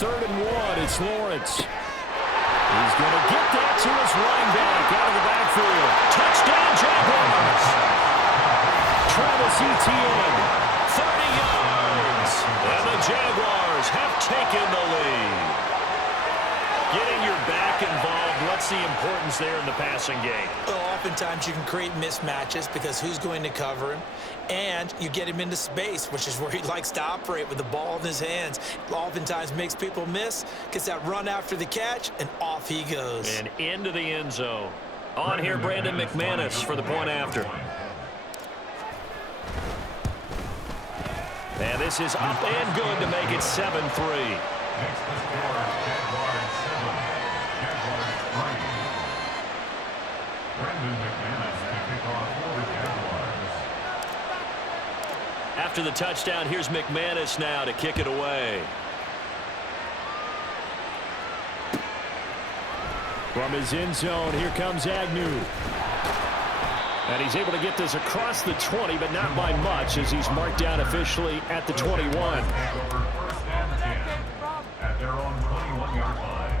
3rd and 1. It's Lawrence. He's going to get that to his running back out of the backfield. Touchdown, Jaguars. Travis Etienne, 30 yards. And the Jaguars have taken the lead. Getting your back involved, what's the importance there in the passing game? Well, oftentimes you can create mismatches because who's going to cover him? And you get him into space, which is where he likes to operate with the ball in his hands. Oftentimes makes people miss, gets that run after the catch, and off he goes. And into the end zone. On here, Brandon McManus for the point after. And this is up and good to make it 7-3. After the touchdown, here's McManus now to kick it away. From his end zone, here comes Agnew. And he's able to get this across the 20, but not by much as he's marked down officially at the 21. At their own 21-yard line.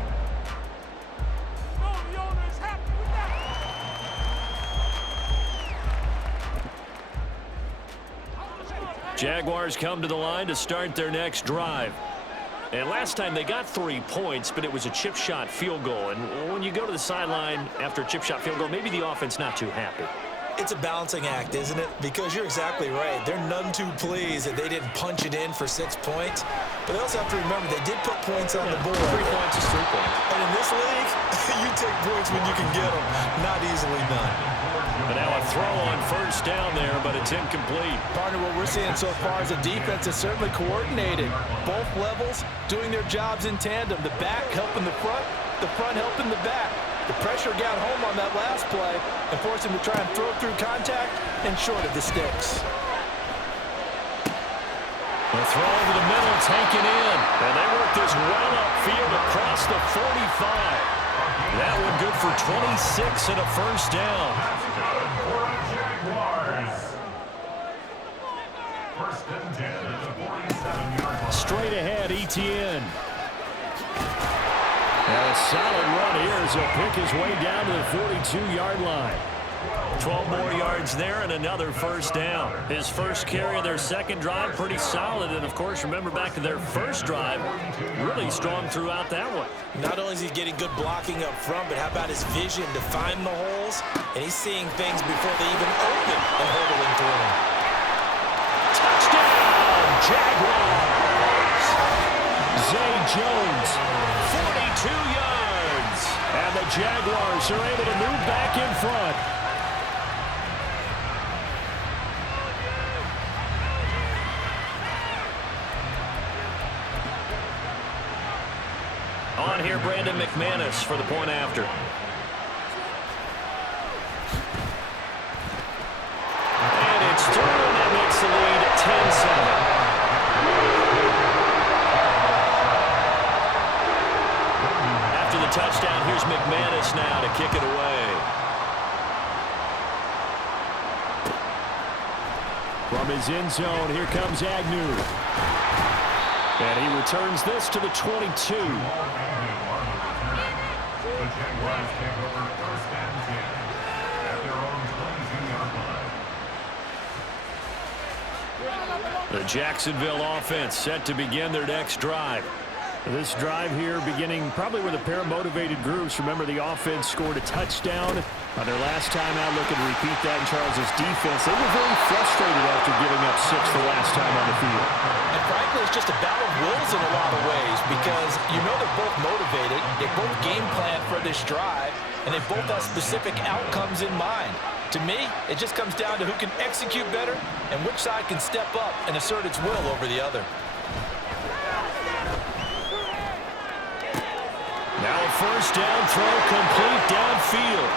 Jaguars come to the line to start their next drive. And last time they got 3 points, but it was a chip shot field goal. And when you go to the sideline after a chip shot field goal, maybe the offense not too happy. It's a balancing act, isn't it? Because you're exactly right. They're none too pleased that they didn't punch it in for 6 points. But they also have to remember they did put points on the board. 3 points is 3 points. And in this league, you take points when you can get them. Not easily done. But now a throw on 1st down there, but it's incomplete. Partner, what we're seeing so far is the defense is certainly coordinated. Both levels doing their jobs in tandem. The back helping the front helping the back. The pressure got home on that last play and forced him to try and throw through contact and short of the sticks. The throw over the middle, taken in. And they work this well upfield across the 45. That one good for 26 and a 1st down. Straight ahead, Etienne. And a solid run here as he'll pick his way down to the 42-yard line. 12 more yards there and another 1st down. His first carry of their second drive, pretty solid. And, of course, remember back to their first drive, really strong throughout that one. Not only is he getting good blocking up front, but how about his vision to find the holes? And he's seeing things before they even open and hurdling through them. Touchdown, Jaguars! Zay Jones, 42 yards. And the Jaguars are able to move back in front. On here, Brandon McManus for the point after. And it's through, and that makes the lead 10-7. After the touchdown, here's McManus now to kick it away. From his end zone, here comes Agnew. And he returns this to the 22. The Jacksonville offense set to begin their next drive. This drive here beginning probably with a pair of motivated groups. Remember, the offense scored a touchdown on their last time out, looking to repeat that in Charles' defense. They were very frustrated after giving up 6 the last time on the field. And frankly, it's just a battle of wills in a lot of ways because you know they're both motivated, they both game plan for this drive, and they both have specific outcomes in mind. To me, it just comes down to who can execute better and which side can step up and assert its will over the other. Now a 1st down throw, complete downfield.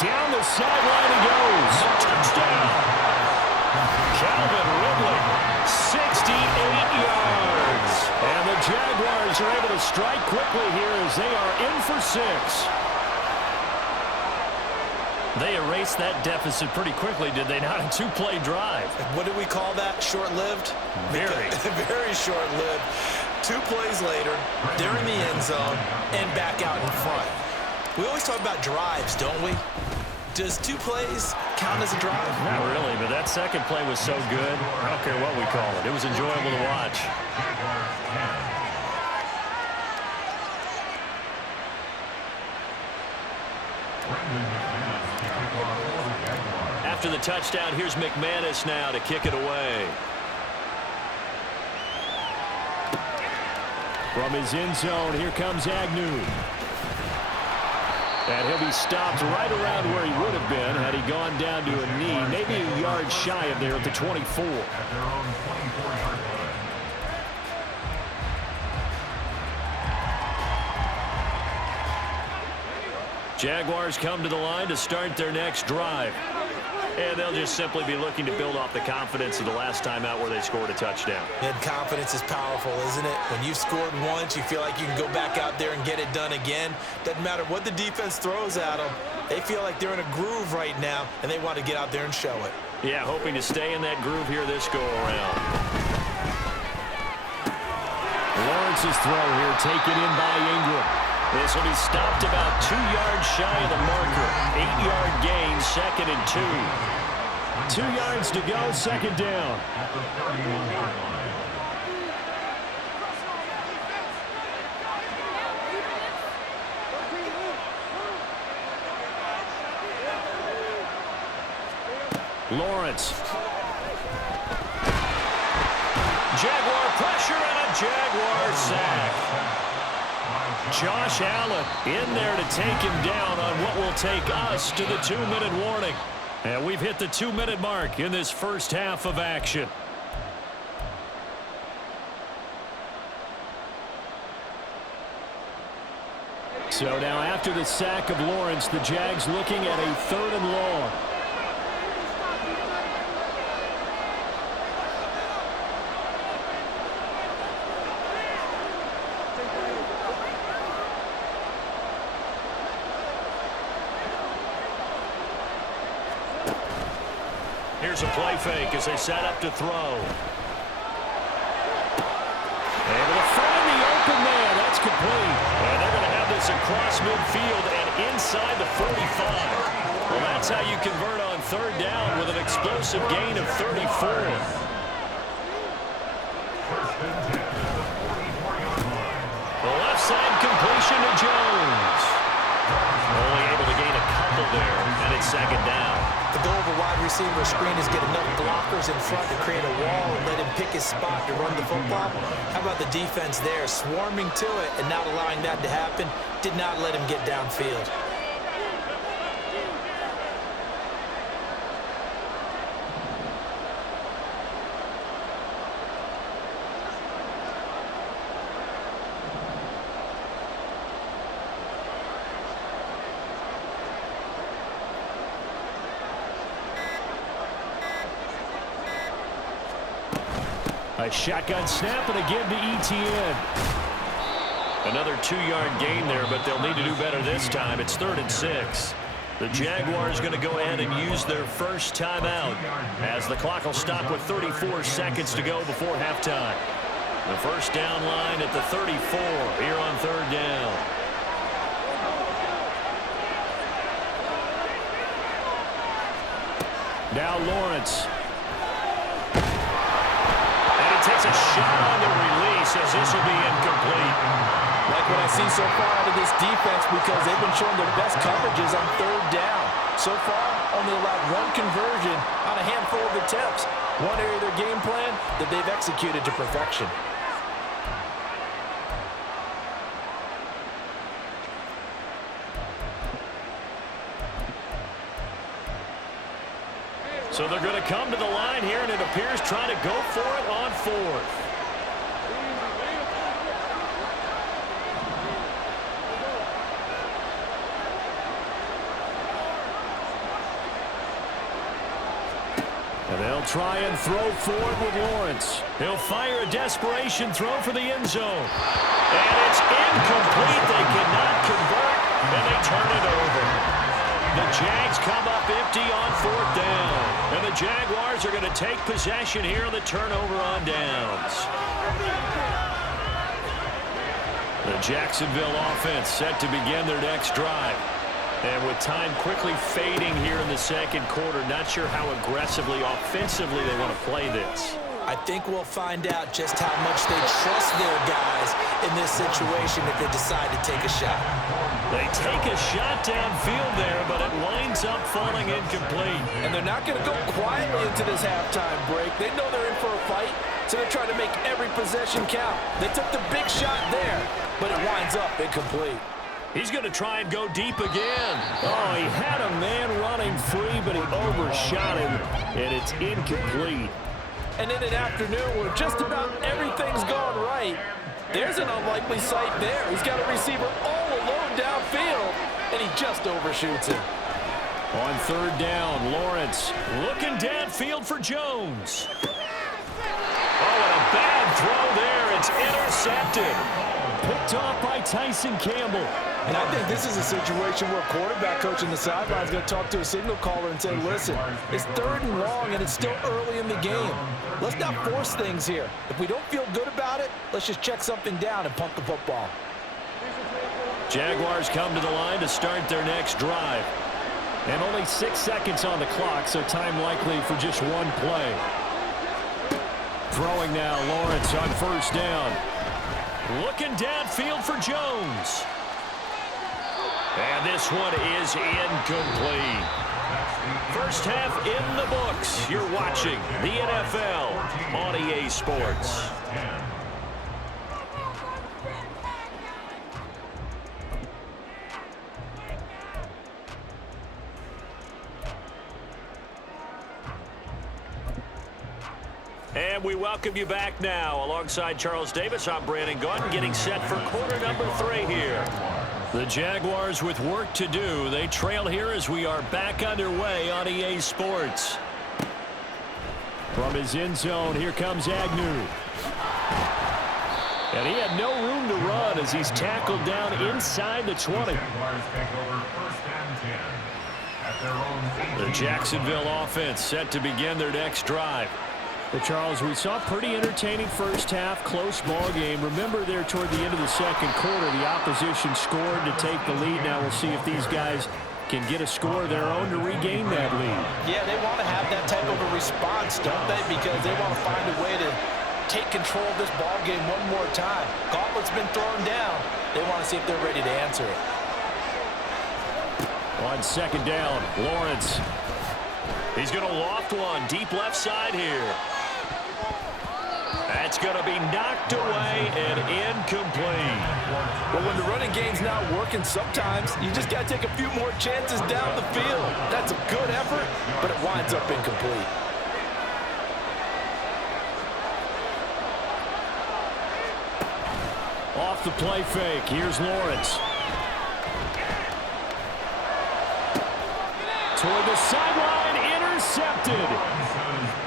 Down the sideline he goes. Touchdown. Calvin Ridley, 68 yards. And the Jaguars are able to strike quickly here as they are in for 6. They erased that deficit pretty quickly, did they not? A 2-play drive. What do we call that? Short-lived? Very. Very short-lived. 2 plays later, they're in the end zone, and back out in front. We always talk about drives, don't we? Does 2 plays count as a drive? Not really, but that second play was so good. I don't care what we call it. It was enjoyable to watch. After the touchdown, here's McManus now to kick it away. From his end zone, here comes Agnew. And he'll be stopped right around where he would have been had he gone down to a knee, maybe a yard shy of there at the 24. Jaguars come to the line to start their next drive. And they'll just simply be looking to build off the confidence of the last time out where they scored a touchdown. And confidence is powerful, isn't it? When you've scored once, you feel like you can go back out there and get it done again. Doesn't matter what the defense throws at them. They feel like they're in a groove right now, and they want to get out there and show it. Yeah, hoping to stay in that groove here this go-around. Lawrence's throw here taken in by Ingram. This will be stopped about 2 yards shy of the marker. 8-yard gain, 2nd and 2. 2 yards to go, 2nd down. Lawrence. Jaguar pressure and a Jaguar sack. Josh Allen in there to take him down on what will take us to the 2-minute warning. And we've hit the 2-minute mark in this first half of action. So now after the sack of Lawrence, the Jags looking at a 3rd and long. Here's a play fake as they set up to throw. Able to find the open man. That's complete. And they're going to have this across midfield and inside the 45. Well, that's how you convert on 3rd down with an explosive gain of 34. The left side completion to Jones. Only able to gain a couple there, and it's 2nd down. The goal of a wide receiver screen is get enough blockers in front to create a wall and let him pick his spot to run the football. How about the defense there, swarming to it and not allowing that to happen? Did not let him get downfield. A shotgun snap and again to Etienne. Another 2-yard gain there, but they'll need to do better this time. It's 3rd and 6. The Jaguars going to go ahead and use their first timeout as the clock will stop with 34 seconds to go before halftime. The first down line at the 34 here on 3rd down. Now Lawrence. Takes a shot on the release as this will be incomplete. Like what I've seen so far out of this defense because they've been showing their best coverages on 3rd down. So far, only allowed 1 conversion on a handful of attempts. One area of their game plan that they've executed to perfection. So they're going to come to the line here, and it appears trying to go for it on 4th. And they'll try and throw forward with Lawrence. He'll fire a desperation throw for the end zone. And it's incomplete. They cannot convert, and they turn it over. The Jags come up empty on 4th down. And the Jaguars are going to take possession here on the turnover on downs. The Jacksonville offense set to begin their next drive. And with time quickly fading here in the second quarter, not sure how aggressively, offensively they want to play this. I think we'll find out just how much they trust their guys in this situation if they decide to take a shot. They take a shot downfield there, but it winds up falling incomplete. And they're not going to go quietly into this halftime break. They know they're in for a fight, so they're trying to make every possession count. They took the big shot there, but it winds up incomplete. He's going to try and go deep again. Oh, he had a man running free, but he overshot him, and it's incomplete. And in an afternoon where just about everything's gone right, there's an unlikely sight there. He's got a receiver all alone downfield, and he just overshoots him. On third down, Lawrence looking downfield for Jones. Oh, and a bad throw there. It's intercepted. Picked off by Tyson Campbell. And I think this is a situation where a quarterback coach in the sideline is going to talk to a signal caller and say, listen, it's third and long and it's still early in the game. Let's not force things here. If we don't feel good about it, let's just check something down and punt the football. Jaguars come to the line to start their next drive. And only 6 seconds on the clock, so time likely for just one play. Throwing now, Lawrence on first down. Looking downfield for Jones. And this one is incomplete. First half in the books. You're watching the NFL on EA Sports. And we welcome you back now. Alongside Charles Davis, I'm Brandon Gaudin, getting set for quarter number 3 here. The Jaguars with work to do. They trail here as we are back underway on EA Sports. From his end zone, here comes Agnew. And he had no room to run as he's tackled down inside the 20. The Jacksonville offense set to begin their next drive. Well, Charles, we saw a pretty entertaining first half, close ball game. Remember there toward the end of the second quarter, the opposition scored to take the lead. Now we'll see if these guys can get a score of their own to regain that lead. Yeah, they want to have that type of a response, don't they? Because they want to find a way to take control of this ball game one more time. Gauntlet's been thrown down. They want to see if they're ready to answer it. On second down, Lawrence. He's going to loft one deep left side here. That's going to be knocked away and incomplete. But when the running game's not working, sometimes you just got to take a few more chances down the field. That's a good effort, but it winds up incomplete. Off the play fake, here's Lawrence. Toward the sideline, intercepted.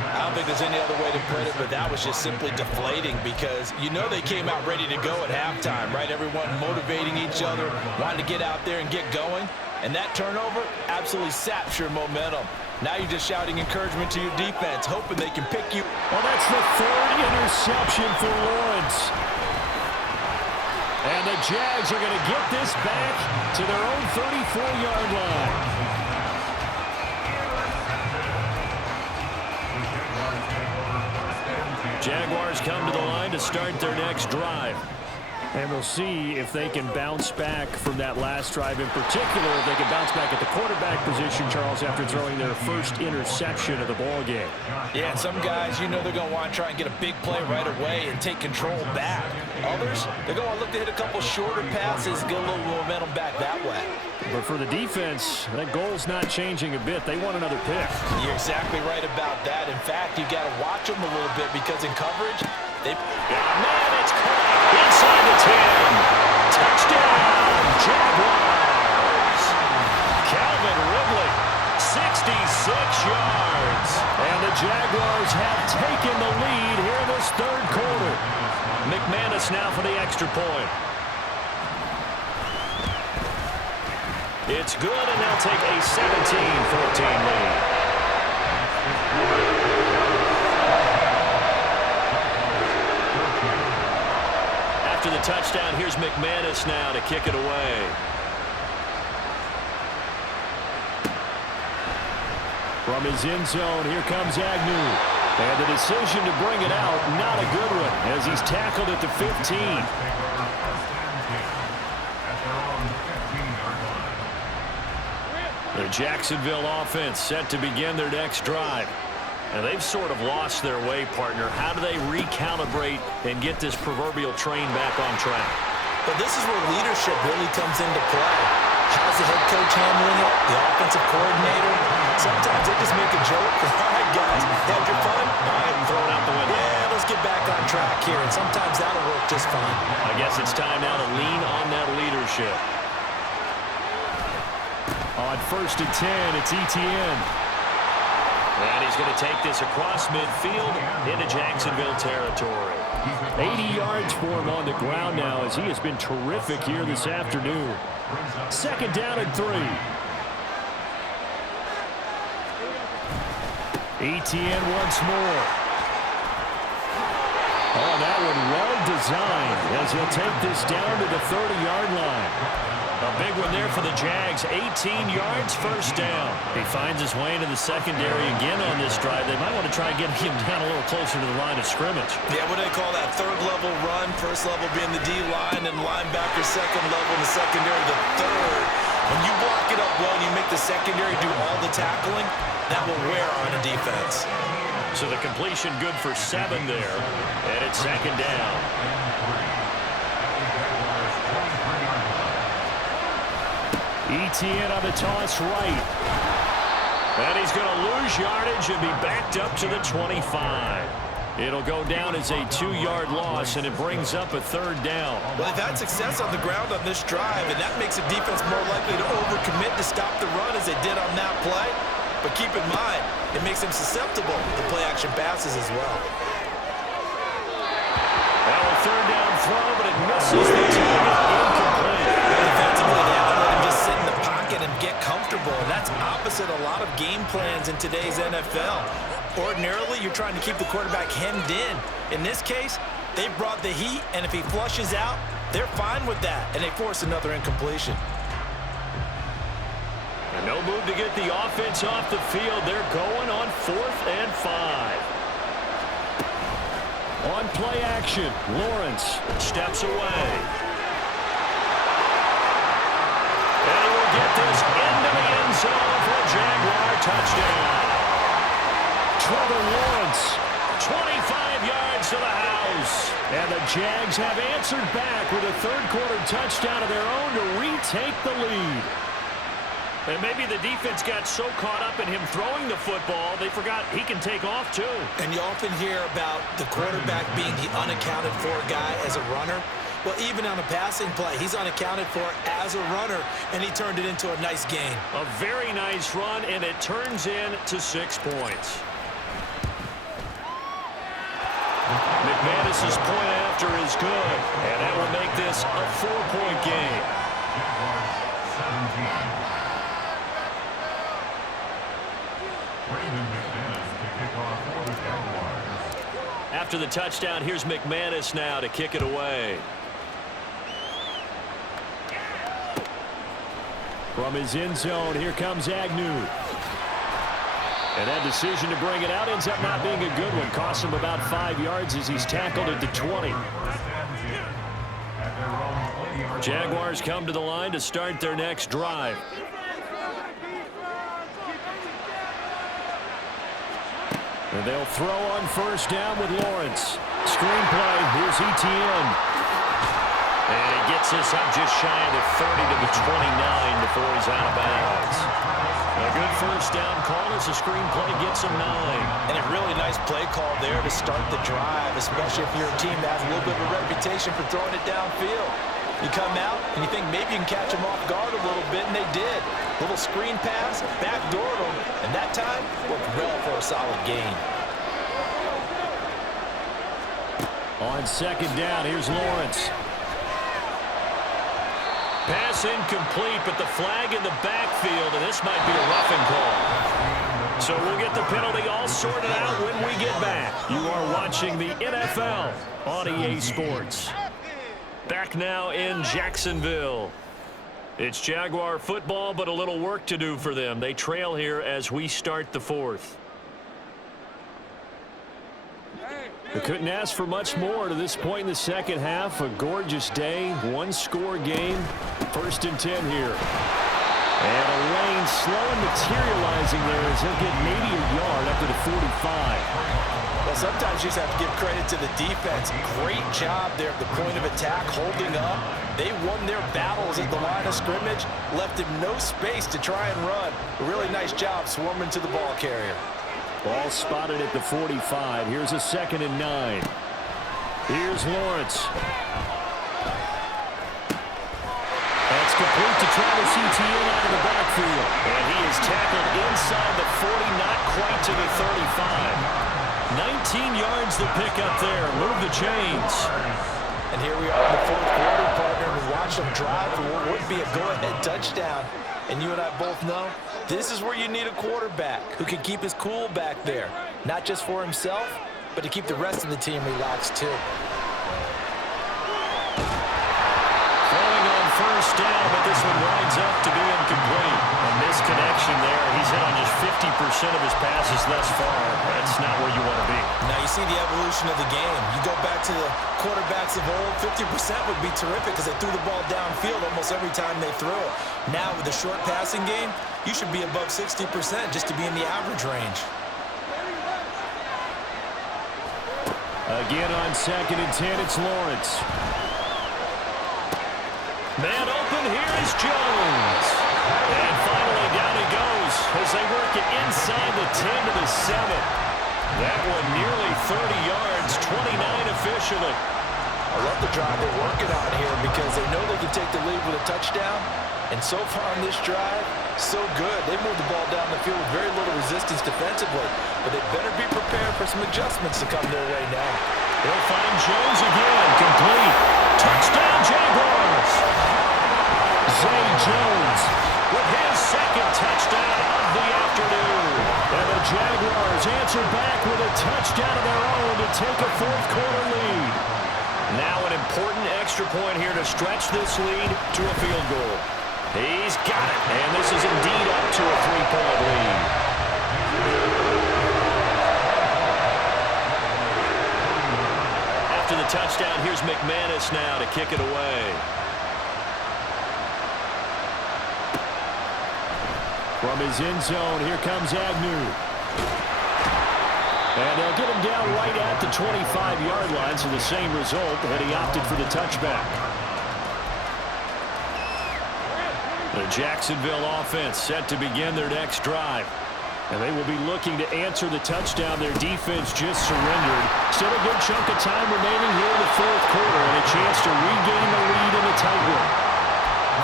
I don't think there's any other way to put it, but that was just simply deflating because you know they came out ready to go at halftime, right? Everyone motivating each other, wanting to get out there and get going. And that turnover absolutely saps your momentum. Now you're just shouting encouragement to your defense, hoping they can pick you. Well, that's the third interception for Lawrence. And the Jags are going to get this back to their own 34-yard line. Jaguars come to the line to start their next drive. And we'll see if they can bounce back from that last drive in particular, if they can bounce back at the quarterback position, Charles, after throwing their first interception of the ball game. Yeah, some guys, you know they're going to want to try and get a big play right away and take control back. Others, they're going to look to hit a couple shorter passes, get a little momentum back that way. But for the defense, that goal's not changing a bit. They want another pick. You're exactly right about that. In fact, you got to watch them a little bit because in coverage, they... Man, it's caught inside the 10. Touchdown, Jaguars. Calvin Ridley, 66 yards. And the Jaguars have taken the lead here in this third quarter. McManus now for the extra point. It's good, and they'll take a 17-14 lead. After the touchdown, here's McManus now to kick it away. From his end zone, here comes Agnew. And the decision to bring it out, not a good one, as he's tackled at the 15. The Jacksonville offense set to begin their next drive. And they've sort of lost their way, partner. How do they recalibrate and get this proverbial train back on track? But this is where leadership really comes into play. How's the head coach handling it? The offensive coordinator? Sometimes they just make a joke. All right, guys, had your fun? All right, throw it out the window. Yeah, let's get back on track here. And sometimes that'll work just fine. I guess it's time now to lean on that leadership. On 1st and 10, it's Etienne. And he's going to take this across midfield into Jacksonville territory. 80 yards for him on the ground now, as he has been terrific here this afternoon. 2nd down and 3. Etienne once more. Oh, that one well designed, as he'll take this down to the 30-yard line. A big one there for the Jags. 18 yards, 1st down. He finds his way into the secondary again on this drive. They might want to try getting him down a little closer to the line of scrimmage. Yeah, what do they call that? 3rd level run. 1st level being the D-line, and linebacker 2nd level, and the secondary the 3rd. When you block it up well and you make the secondary do all the tackling, that will wear on a defense. So the completion good for 7 there, and it's 2nd down. Etienne on the toss right. And he's going to lose yardage and be backed up to the 25. It'll go down as a 2-yard loss, and it brings up a 3rd down. Well, they've had success on the ground on this drive, and that makes a defense more likely to overcommit to stop the run as they did on that play. But keep in mind, it makes them susceptible to play-action passes as well. Well, a 3rd down throw, but it misses the target. Incomplete. Defensively, they haven't let him just sit in the pocket and get comfortable. And that's opposite a lot of game plans in today's NFL. Ordinarily, you're trying to keep the quarterback hemmed in. In this case, they brought the heat, and if he flushes out, they're fine with that, and they force another incompletion. And no move to get the offense off the field. They're going on 4th and 5. On play action, Lawrence steps away. And he will get this into the end zone for a Jaguar touchdown. Trevor Lawrence, 25 yards to the house. And the Jags have answered back with a 3rd-quarter touchdown of their own to retake the lead. And maybe the defense got so caught up in him throwing the football, they forgot he can take off too. And you often hear about the quarterback being the unaccounted-for guy as a runner. Well, even on a passing play, he's unaccounted for as a runner, and he turned it into a nice gain. A very nice run, and it turns into 6 points. McManus's point after is good, and that will make this a 4-point game. After the touchdown, here's McManus now to kick it away. From his end zone, here comes Agnew. And that decision to bring it out ends up not being a good one. Costs him about 5 yards as he's tackled at the 20. Jaguars come to the line to start their next drive. And they'll throw on 1st down with Lawrence. Screenplay, here's Etienne. And he gets this up just shy of the 30 to the 29 before he's out of bounds. A good 1st down call as the screenplay gets him 9. And a really nice play call there to start the drive, especially if you're a team that has a little bit of a reputation for throwing it downfield. You come out and you think maybe you can catch them off guard a little bit, and they did. Little screen pass, backdoored them, and that time worked well for a solid gain. On 2nd down, here's Lawrence. Pass incomplete, but the flag in the backfield, and this might be a roughing call. So we'll get the penalty all sorted out when we get back. You are watching the NFL on EA Sports. Back now in Jacksonville. It's Jaguar football, but a little work to do for them. They trail here as we start the fourth. We couldn't ask for much more to this point in the second half. A gorgeous day, one-score game. 1st and 10 here. And a lane slow and materializing there as he'll get maybe a yard up to the 45. Well, sometimes you just have to give credit to the defense. Great job there at the point of attack, holding up. They won their battles at the line of scrimmage, left him no space to try and run. A really nice job swarming to the ball carrier. Ball spotted at the 45. Here's a 2nd and 9. Here's Lawrence. That's complete to Travis Etienne out of the backfield. And he is tackled inside the 40, not quite to the 35. 19 yards the pick up there. Move the chains. And here we are in the 4th quarter, partner. We watch them drive for what would be a go-ahead touchdown. And you and I both know this is where you need a quarterback who can keep his cool back there. Not just for himself, but to keep the rest of the team relaxed too. Throwing on 1st down, but this one winds up to be incomplete. A misconnection there. He's hit on just 50% of his passes thus far. That's not where you want to be. Now you see the evolution of the game. You go back to the quarterbacks of old, 50% would be terrific because they threw the ball downfield almost every time they threw it. Now with the short passing game, you should be above 60% just to be in the average range. Again on 2nd and 10, it's Lawrence. Man open, here is Jones. And finally down he goes as they work it inside the 10 to the 7. That one nearly 30 yards, 29 officially. I love the drive they're working on here because they know they can take the lead with a touchdown. And so far on this drive, so good. They moved the ball down the field with very little resistance defensively. But they better be prepared for some adjustments to come their way now. They'll find Jones again. Complete. Touchdown, Jaguars. Zay Jones with his 2nd touchdown of the afternoon. And the Jaguars answer back with a touchdown of their own to take a 4th quarter lead. Now an important extra point here to stretch this lead to a field goal. He's got it, and this is indeed up to a 3-point lead. After the touchdown, here's McManus now to kick it away. From his end zone, here comes Agnew. And they'll get him down right at the 25-yard line, so the same result, and he opted for the touchback. The Jacksonville offense set to begin their next drive. And they will be looking to answer the touchdown their defense just surrendered. Still a good chunk of time remaining here in the 4th quarter and a chance to regain the lead in a tight one.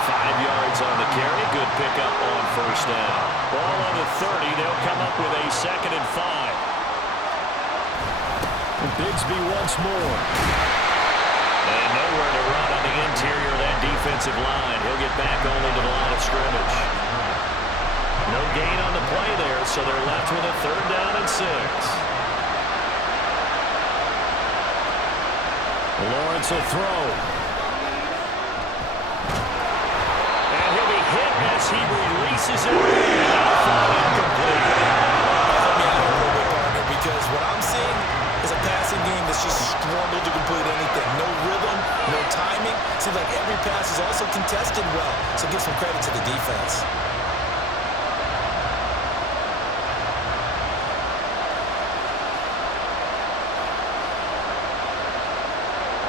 5 yards on the carry. Good pickup on 1st down. Ball on the 30. They'll come up with a 2nd and 5. Bigsby once more. And nowhere to run on the interior of that defensive line. He'll get back only to the line of scrimmage. No gain on the play there, so they're left with a 3rd down and 6. Lawrence will throw. And he'll be hit as he releases it. Incomplete. Help me out a little bit, partner, because what I'm seeing is a passing game that's just struggled to complete anything. No rhythm, no timing. Seems like every pass is also contested well, so give some credit to the defense.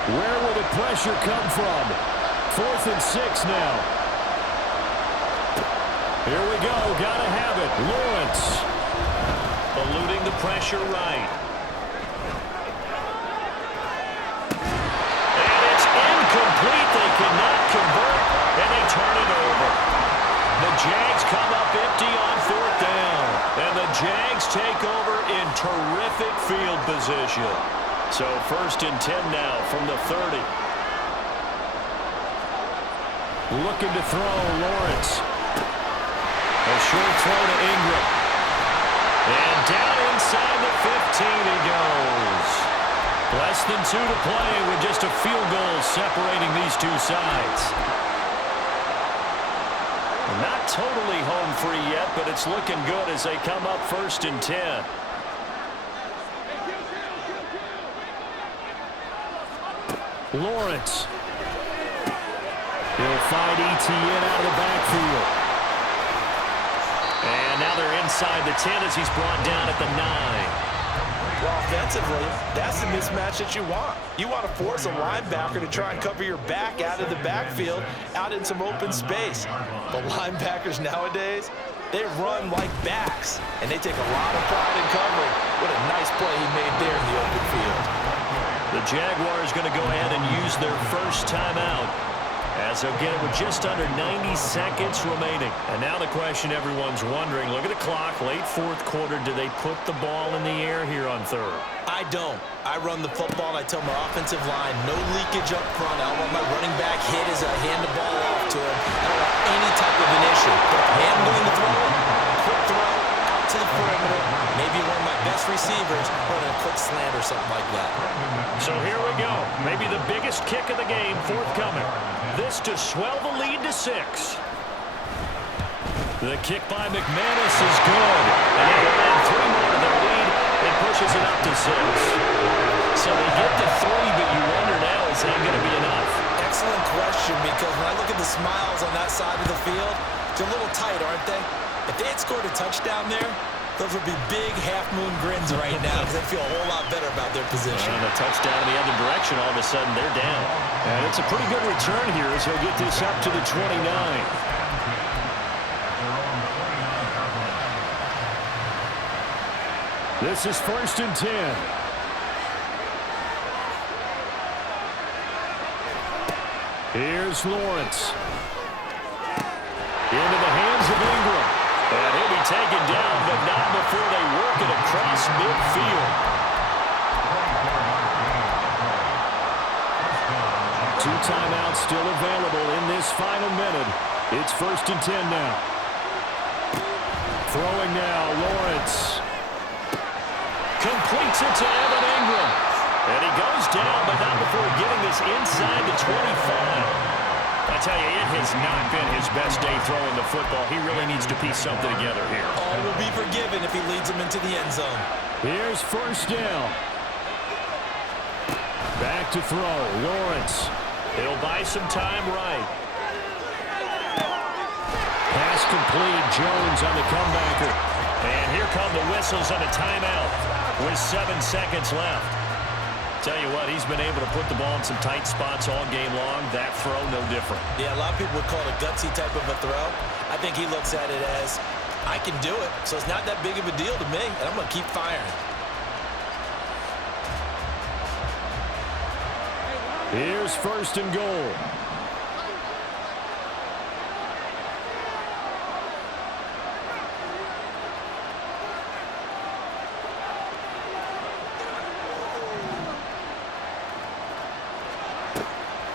Where will the pressure come from? 4th and 6 now. Here we go. Gotta have it. Lawrence eluding the pressure right. And it's incomplete. They cannot convert, and they turn it over. The Jags come up empty on 4th down. And the Jags take over in terrific field position. So 1st and 10 now from the 30. Looking to throw, Lawrence. A short throw to Ingram. And down inside the 15 he goes. Less than 2 to play with just a field goal separating these two sides. Not totally home free yet, but it's looking good as they come up 1st and 10. Lawrence. He'll find Etienne out of the backfield. And now they're inside the 10 as he's brought down at the 9. Well, offensively, that's the mismatch that you want. You want to force a linebacker to try and cover your back out of the backfield, out in some open space. But linebackers nowadays, they run like backs, and they take a lot of pride in covering. What a nice play he made there in the open field. The Jaguars going to go ahead and use their first timeout, as they'll get it with just under 90 seconds remaining. And now the question everyone's wondering, look at the clock, late 4th quarter, do they put the ball in the air here on 3rd? I don't. I run the football, and I tell my offensive line, no leakage up front. I don't want my running back hit as I hand the ball off to him. I don't want any type of an issue. But if I am doing the throw, quick throw, out to the perimeter, maybe one of my best receivers running a quick slant or something like that. So here we go. Maybe the biggest kick of the game forthcoming. This to swell the lead to 6. The kick by McManus is good. And they will add 3 more to their lead. It pushes it up to 6. So they get to 3, but you wonder now, is that going to be enough? Excellent question, because when I look at the smiles on that side of the field, they're a little tight, aren't they? If they had scored a touchdown there, those would be big half-moon grins right now because they feel a whole lot better about their position. And a touchdown in the other direction, all of a sudden they're down. And it's a pretty good return here as he'll get this up to the 29. This is 1st and 10. Here's Lawrence. Into the hands of Ingram. And he'll be taken down, but not before they work it across midfield. 2 timeouts still available in this final minute. It's 1st and 10 now. Throwing now, Lawrence. Completes it to Evan Ingram. And he goes down, but not before getting this inside the 25. I tell you, it has not been his best day throwing the football. He really needs to piece something together here. All will be forgiven if he leads them into the end zone. Here's 1st down. Back to throw. Lawrence. He'll buy some time right. Pass complete. Jones on the comebacker. And here come the whistles on a timeout with 7 seconds left. Tell you what, he's been able to put the ball in some tight spots all game long. That throw, no different. Yeah, a lot of people would call it a gutsy type of a throw. I think he looks at it as, I can do it, so it's not that big of a deal to me, and I'm going to keep firing. Here's 1st and goal.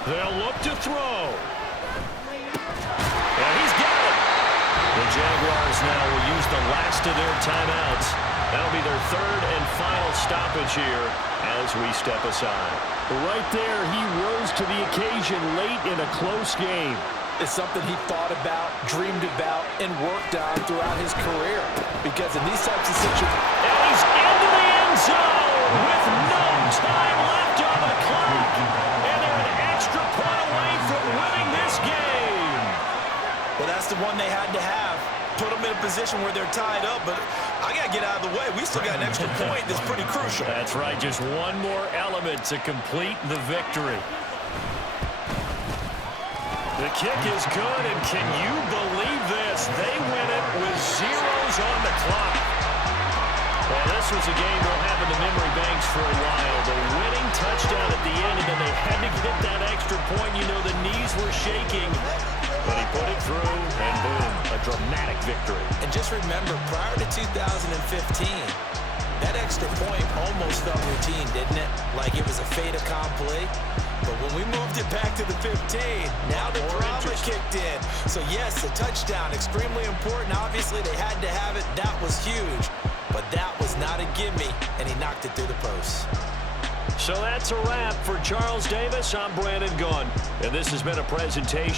They'll look to throw. And he's got it. The Jaguars now will use the last of their timeouts. That'll be their 3rd and final stoppage here as we step aside. Right there, he rose to the occasion late in a close game. It's something he thought about, dreamed about, and worked on throughout his career. Because in these types of situations... And he's into the end zone with no time left on the clock. And they're an extra point away from winning this game. Well, that's the one they had to have. Put them in a position where they're tied up, but I got to get out of the way. We still got an extra point that's pretty crucial. That's right, just one more element to complete the victory. The kick is good, and can you believe this? They win it with zeros on the clock. Well, this was a game we'll have in the memory banks for a while. The winning touchdown at the end, and then they had to get that extra point. You know, the knees were shaking, but he put it through, and boom, a dramatic victory. And just remember, prior to 2015, that extra point almost felt routine, didn't it? Like it was a fait accompli. But when we moved it back to the 15, now the drama kicked in. So yes, a touchdown, extremely important. Obviously, they had to have it. That was huge. But that was not a gimme, and he knocked it through the post. So that's a wrap for Charles Davis. I'm Brandon Gaughan, and this has been a presentation